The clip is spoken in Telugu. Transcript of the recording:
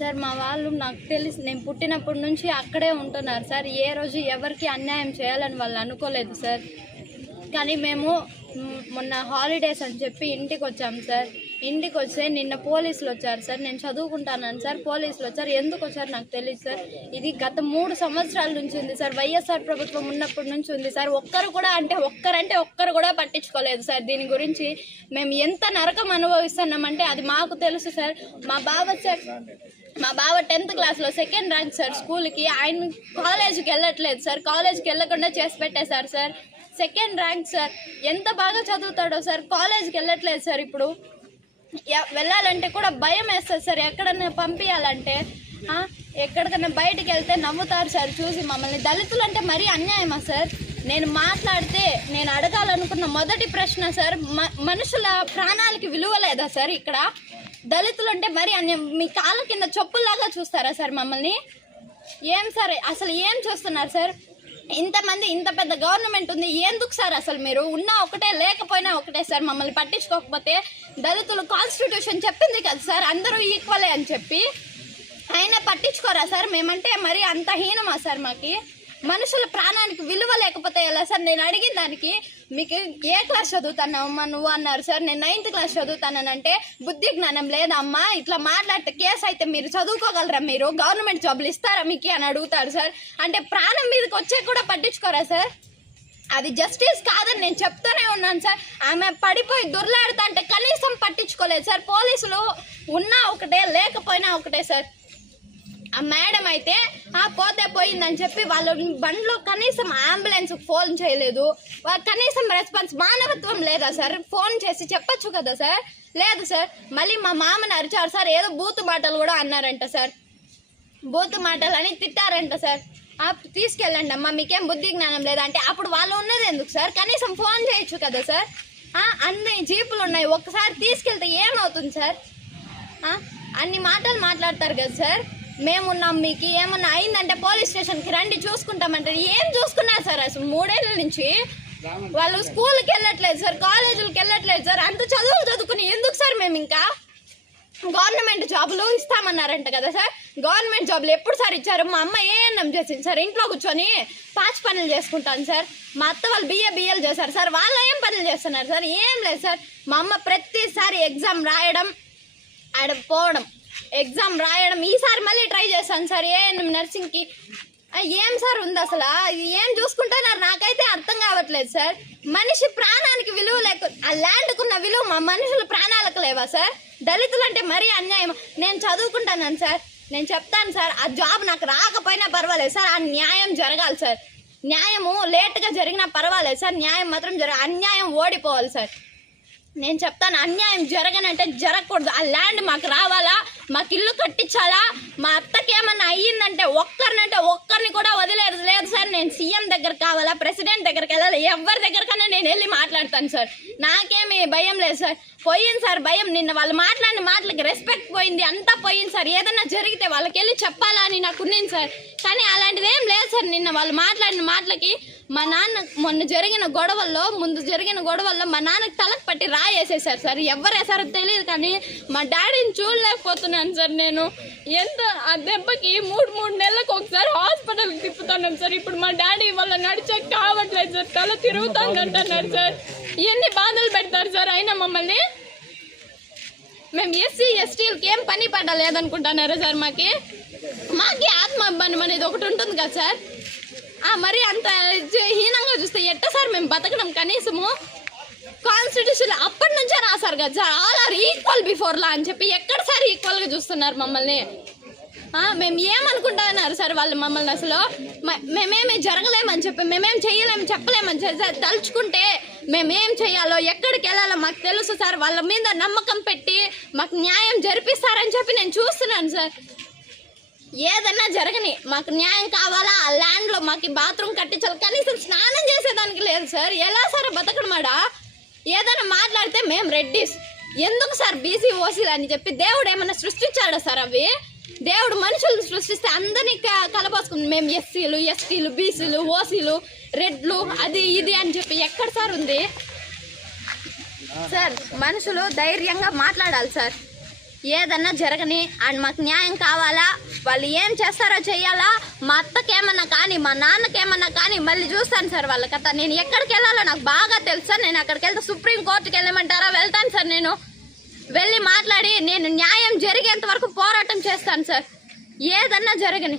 సార్ మా వాళ్ళు నాకు తెలిసి నేను పుట్టినప్పటి నుంచి అక్కడే ఉంటున్నారు సార్. ఏ రోజు ఎవరికి అన్యాయం చేయాలని వాళ్ళు అనుకోలేదు సార్. కానీ మేము మొన్న హాలిడేస్ అని చెప్పి ఇంటికి వచ్చాము సార్. ఇంటికి వస్తే నిన్న పోలీసులు వచ్చారు సార్. నేను చదువుకుంటానని సార్ పోలీసులు వచ్చారు. ఎందుకు వచ్చారు నాకు తెలియదు సార్. ఇది గత 3 సంవత్సరాల నుంచి ఉంది సార్. వైఎస్ఆర్ ప్రభుత్వం ఉన్నప్పటి నుంచి ఉంది సార్. ఒక్కరు కూడా పట్టించుకోలేదు సార్. దీని గురించి మేము ఎంత నరకం అనుభవిస్తున్నామంటే అది మాకు తెలుసు సార్. మా బావ 10th క్లాస్లో 2nd ర్యాంక్ సార్ స్కూల్కి. ఆయన కాలేజీకి వెళ్ళట్లేదు సార్. కాలేజీకి వెళ్ళకుండా చేసి పెట్టేశారు సార్. 2nd rank sir. ఎంత బాగా చదువుతాడో సార్. కాలేజీకి వెళ్ళట్లేదు సార్. ఇప్పుడు వెళ్ళాలంటే కూడా భయం వేస్తుంది సార్. ఎక్కడన్నా పంపించాలంటే ఎక్కడికన్నా బయటికి వెళ్తే నవ్వుతారు సార్ చూసి మమ్మల్ని. దళితులు అంటే మరీ అన్యాయమా సార్? నేను మాట్లాడితే నేను అడగాలనుకున్న మొదటి ప్రశ్న సార్, మనుషుల ప్రాణాలకి విలువ లేదా సార్? ఇక్కడ దళితులు అంటే మరీ అన్యాయం. మీ కాళ్ళ కింద చెప్పుల్లాగా చూస్తారా సార్ మమ్మల్ని? ఏం సార్ అసలు ఏం చూస్తున్నారు సార్? ఇంతమంది ఇంత పెద్ద గవర్నమెంట్ ఉంది, ఎందుకు సార్ అసలు మీరు ఉన్నా ఒకటే లేకపోయినా ఒకటే సార్? మమ్మల్ని పట్టించుకోకపోతే దళితులు కాన్స్టిట్యూషన్ చెప్పింది కదా సార్ అందరూ ఈక్వలే అని చెప్పి, అయినా పట్టించుకోరా సార్? మేమంటే మరి అంత హీనమా సార్? మాకి మనుషుల ప్రాణానికి విలువ లేకపోతే ఎలా సార్? నేను అడిగిన దానికి మీకు ఏ క్లాస్ చదువుతానమ్మా నువ్వు అన్నారు సార్. నేను 9th క్లాస్ చదువుతానంటే బుద్ధి జ్ఞానం లేదమ్మా, ఇట్లా మాట్లాడితే కేసు అయితే మీరు చదువుకోగలరా? మీరు గవర్నమెంట్ జాబ్లు ఇస్తారా మీకు అని అడుగుతారు సార్. అంటే ప్రాణం మీదకి వచ్చే కూడా పట్టించుకోరా సార్? అది జస్టిస్ కాదని నేను చెప్తూనే ఉన్నాను సార్. ఆమె పడిపోయి దొర్లాడుతా అంటే కనీసం పట్టించుకోలేదు సార్. పోలీసులు ఉన్నా ఒకటే లేకపోయినా ఒకటే సార్. ఆ మేడం అయితే పోతే పోయిందని చెప్పి వాళ్ళ బండ్లో కనీసం అంబులెన్స్ ఫోన్ చేయలేదు. కనీసం రెస్పాన్స్ మానవత్వం లేదా సార్? ఫోన్ చేసి చెప్పచ్చు కదా సార్? లేదు సార్. మళ్ళీ మా మామని అరిచారు సార్. ఏదో బూతు మాటలు కూడా అన్నారంట సార్. బూతు మాటలు అని తిట్టారంట సార్. తీసుకెళ్ళండి అమ్మా, మీకేం బుద్ధి జ్ఞానం లేదా అంటే అప్పుడు వాళ్ళు ఉన్నది ఎందుకు సార్? కనీసం ఫోన్ చేయొచ్చు కదా సార్? అన్ని జీపులు ఉన్నాయి, ఒక్కసారి తీసుకెళ్తే ఏమవుతుంది సార్? అన్ని మాటలు మాట్లాడతారు కదా సార్. మేమున్నాం, మీకు ఏమన్నా అయిందంటే పోలీస్ స్టేషన్కి రండి చూసుకుంటామంటే ఏం చూసుకున్నారు సార్? అసలు 3 ఏళ్ళ నుంచి వాళ్ళు స్కూల్కి వెళ్ళట్లేదు సార్, కాలేజీలకు వెళ్ళట్లేదు సార్. అంత చదువుకుని ఎందుకు సార్? మేము ఇంకా గవర్నమెంట్ జాబులు ఇస్తామన్నారంట కదా సార్. గవర్నమెంట్ జాబులు ఎప్పుడు సార్ ఇచ్చారు? మా అమ్మ ఏఎన్ఎం చేసింది సార్. ఇంట్లో కూర్చొని పాచి పనులు చేసుకుంటాను సార్. మా అత్త వాళ్ళు బిఏలు చేశారు సార్. వాళ్ళు ఏం పనులు చేస్తున్నారు సార్? ఏం లేదు సార్. మా అమ్మ ప్రతిసారి ఎగ్జామ్ రాయడం ఆడ పోవడం, ఎగ్జామ్ రాయడం. ఈసారి మళ్ళీ ట్రై చేశాను సార్ ఏఎన్ఎం నర్సింగ్కి. ఏం సార్ ఉంది అసలు? ఇది ఏం చూసుకుంటున్నారు నాకైతే అర్థం కావట్లేదు సార్. మనిషి ప్రాణానికి విలువ లేక ఆ ల్యాండ్కున్న విలువ మా మనుషుల ప్రాణాలకు లేవా సార్? దళితులు అంటే మరీ అన్యాయం. నేను చదువుకుంటాను సార్, నేను చెప్తాను సార్. ఆ జాబ్ నాకు రాకపోయినా పర్వాలేదు సార్. ఆ న్యాయం జరగాలి సార్. న్యాయము లేట్గా జరిగినా పర్వాలేదు సార్. న్యాయం మాత్రం అన్యాయం ఓడిపోవాలి సార్. నేను చెప్తాను, అన్యాయం జరగనంటే జరగకూడదు. ఆ ల్యాండ్ మాకు రావాలా, మాకు ఇల్లు కట్టించాలా. మా అత్తకి ఏమన్నా అయ్యిందంటే ఒక్కరిని కూడా వదిలేదు లేదు సార్. నేను సీఎం దగ్గర కావాలా, ప్రెసిడెంట్ దగ్గరికి వెళ్ళాలి, ఎవరి దగ్గరకన్నా నేను వెళ్ళి మాట్లాడతాను సార్. నాకేమి భయం లేదు సార్. పోయింది సార్ భయం. నిన్న వాళ్ళు మాట్లాడిన మాటలకి రెస్పెక్ట్ పోయింది, అంతా పోయింది సార్. ఏదన్నా జరిగితే వాళ్ళకి వెళ్ళి చెప్పాలా అని నాకు ఉన్నింది సార్. కానీ అలాంటిది ఏం లేదు సార్. నిన్న వాళ్ళు మాట్లాడిన మాటలకి మా నాన్న ముందు జరిగిన గొడవల్లో మా నాన్నకి తలకు పట్టి రాయేసేసారు సార్. ఎవరు వేసారో తెలియదు కానీ మా డాడీని చూడలేకపోతున్నాను సార్. నేను ఎంత ఆ దెబ్బకి 3 నెలలకు ఒకసారి హాస్పిటల్కి తిప్పుతున్నాను సార్. ఇప్పుడు మా డాడీ వాళ్ళ నడిచే కావట్లేదు సార్. తల తిరుగుతానంటున్నారు సార్. ఎన్ని బాధలు పెడతారు సార్ అయినా మమ్మల్ని. మేము ఎస్సీ ఎస్టీలకి ఏం పని పడలేదనుకుంటున్నారా సార్? మాకి ఆత్మాభిమానం అనేది ఒకటి ఉంటుంది కదా సార్. మరి అంత హీనంగా చూస్తే ఎట్ట సార్ మేము బతకడం? కనీసము కాన్స్టిట్యూషన్ అప్పటి నుంచే రాశారు కదా sir, all are equal before law అని చెప్పి. ఎక్కడ సార్ ఈక్వల్గా చూస్తున్నారు మమ్మల్ని? మేము ఏమనుకుంటున్నారు సార్ వాళ్ళు మమ్మల్ని? అసలు మేమేమి జరగలేమని చెప్పి, మేమేం చెయ్యలేము చెప్పలేమని చెప్పి, తలుచుకుంటే మేమేం చెయ్యాలో ఎక్కడికి వెళ్ళాలో మాకు తెలుసు సార్. వాళ్ళ మీద నమ్మకం పెట్టి మాకు న్యాయం జరిపిస్తారని చెప్పి నేను చూస్తున్నాను సార్. ఏదన్నా జరగని మాకు న్యాయం కావాలా. ఆ ల్యాండ్లో మాకు బాత్రూమ్ కట్టించాలి, కనీసం స్నానం చేసేదానికి లేదు సార్. ఎలా సార్ బతకడమాడా? ఏదైనా మాట్లాడితే మేము రెడ్డిస్, ఎందుకు సార్ బీసీ ఓసీలు అని చెప్పి దేవుడు ఏమన్నా సృష్టించాడా సార్? అవి దేవుడు మనుషులు సృష్టిస్తే అందరినీ కలబోసుకుంది. మేము ఎస్సీలు ఎస్టీలు బీసీలు ఓసీలు రెడ్లు అది ఇది అని చెప్పి ఎక్కడ సార్ ఉంది సార్? మనుషులు ధైర్యంగా మాట్లాడాలి సార్. ఏదన్నా జరగని అండ్ మాకు న్యాయం కావాలా, వాళ్ళు ఏం చేస్తారో చెయ్యాలా. మా అత్తకేమన్నా కానీ మా నాన్నకేమన్నా కానీ మళ్ళీ చూస్తాను సార్ వాళ్ళ కథ. నేను ఎక్కడికి వెళ్ళాలో నాకు బాగా తెలుసు సార్. నేను అక్కడికి వెళ్తే సుప్రీం కోర్టుకి వెళ్ళమంటారా, వెళ్తాను సార్. నేను వెళ్ళి మాట్లాడి నేను న్యాయం జరిగేంత వరకు పోరాటం చేస్తాను సార్. ఏదన్నా జరగని.